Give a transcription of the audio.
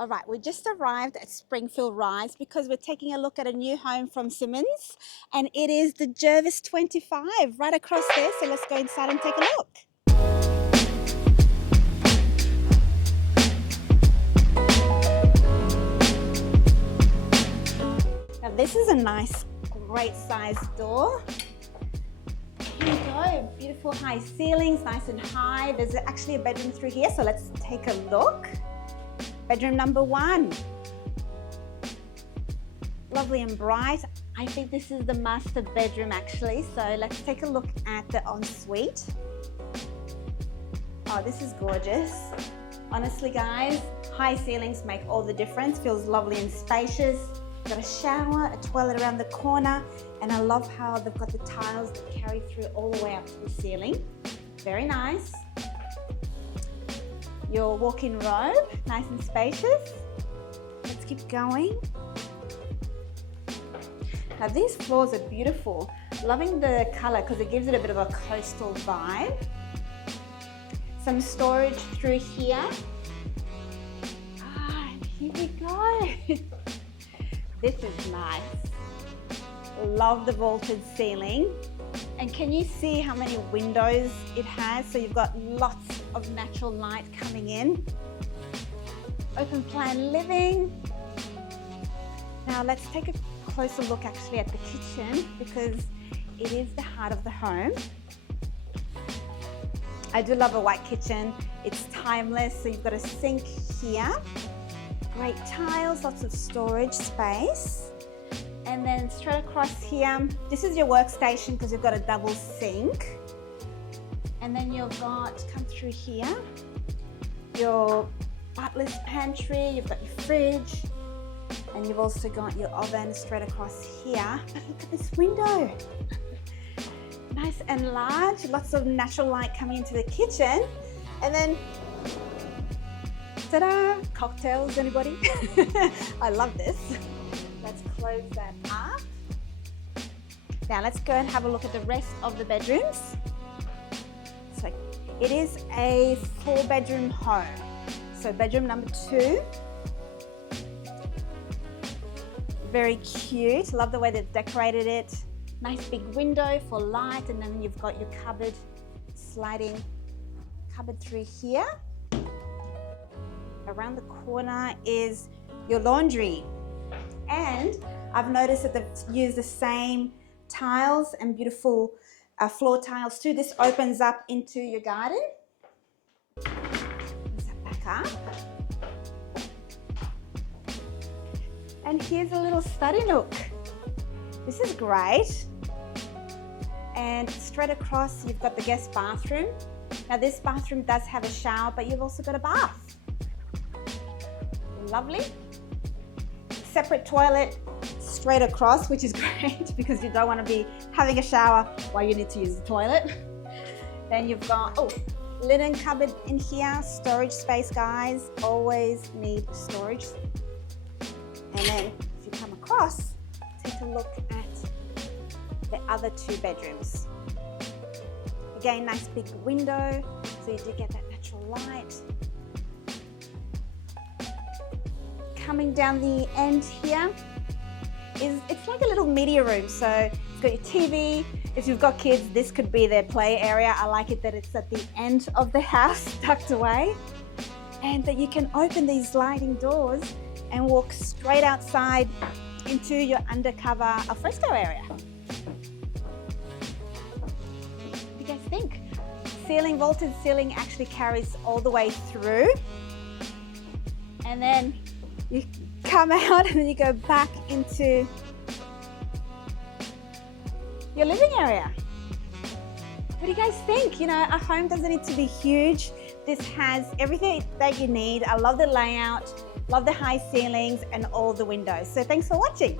All right, we just arrived at Springfield Rise because we're taking a look at a new home from Simonds, and it is the Jervis 25 right across there. So let's go inside and take a look. Now this is a nice, great sized door. Here we go, beautiful high ceilings, nice and high. There's actually a bedroom through here, so let's take a look. Bedroom number 1. Lovely and bright. I think this is the master bedroom actually, so let's take a look at the ensuite. Oh, this is gorgeous. Honestly guys, high ceilings make all the difference. Feels lovely and spacious. Got a shower, a toilet around the corner, and I love how they've got the tiles that carry through all the way up to the ceiling. Very nice. Your walk-in robe, nice and spacious. Let's keep going. Now these floors are beautiful. Loving the color because it gives it a bit of a coastal vibe. Some storage through here. And here we go. This is nice. Love the vaulted ceiling. And can you see how many windows it has? So you've got lots of natural light coming in. Open plan living. Now let's take a closer look actually at the kitchen because it is the heart of the home. I do love a white kitchen. It's timeless. So you've got a sink here. Great tiles, lots of storage space. And then straight across here, this is your workstation because you've got a double sink. And then you've got, come through here, your butler's pantry, you've got your fridge, and you've also got your oven straight across here. But look at this window. Nice and large, lots of natural light coming into the kitchen. And then, ta-da, cocktails, anybody? I love this. Let's close that up. Now let's go and have a look at the rest of the bedrooms. So it is a 4-bedroom home. So bedroom number 2. Very cute. Love the way they've decorated it. Nice big window for light, and then you've got your cupboard, sliding cupboard through here. Around the corner is your laundry. And I've noticed that they've used the same tiles and beautiful floor tiles too. This opens up into your garden. Put that back up. And here's a little study nook. This is great. And straight across, you've got the guest bathroom. Now this bathroom does have a shower, but you've also got a bath. Lovely. Separate toilet straight across, which is great because you don't want to be having a shower while you need to use the toilet. Then you've got, linen cupboard in here, storage space, guys. Always need storage. And then if you come across, take a look at the other 2 bedrooms. Again, nice big window, so you do get that natural light. Coming down the end here it's like a little media room. So it's got your TV. If you've got kids, this could be their play area. I like it that it's at the end of the house, tucked away, and that you can open these sliding doors and walk straight outside into your undercover alfresco area. What do you guys think? Vaulted ceiling actually carries all the way through, and then you come out and then you go back into your living area. What do you guys think? You know, a home doesn't need to be huge. This has everything that you need. I love the layout, love the high ceilings and all the windows. So thanks for watching.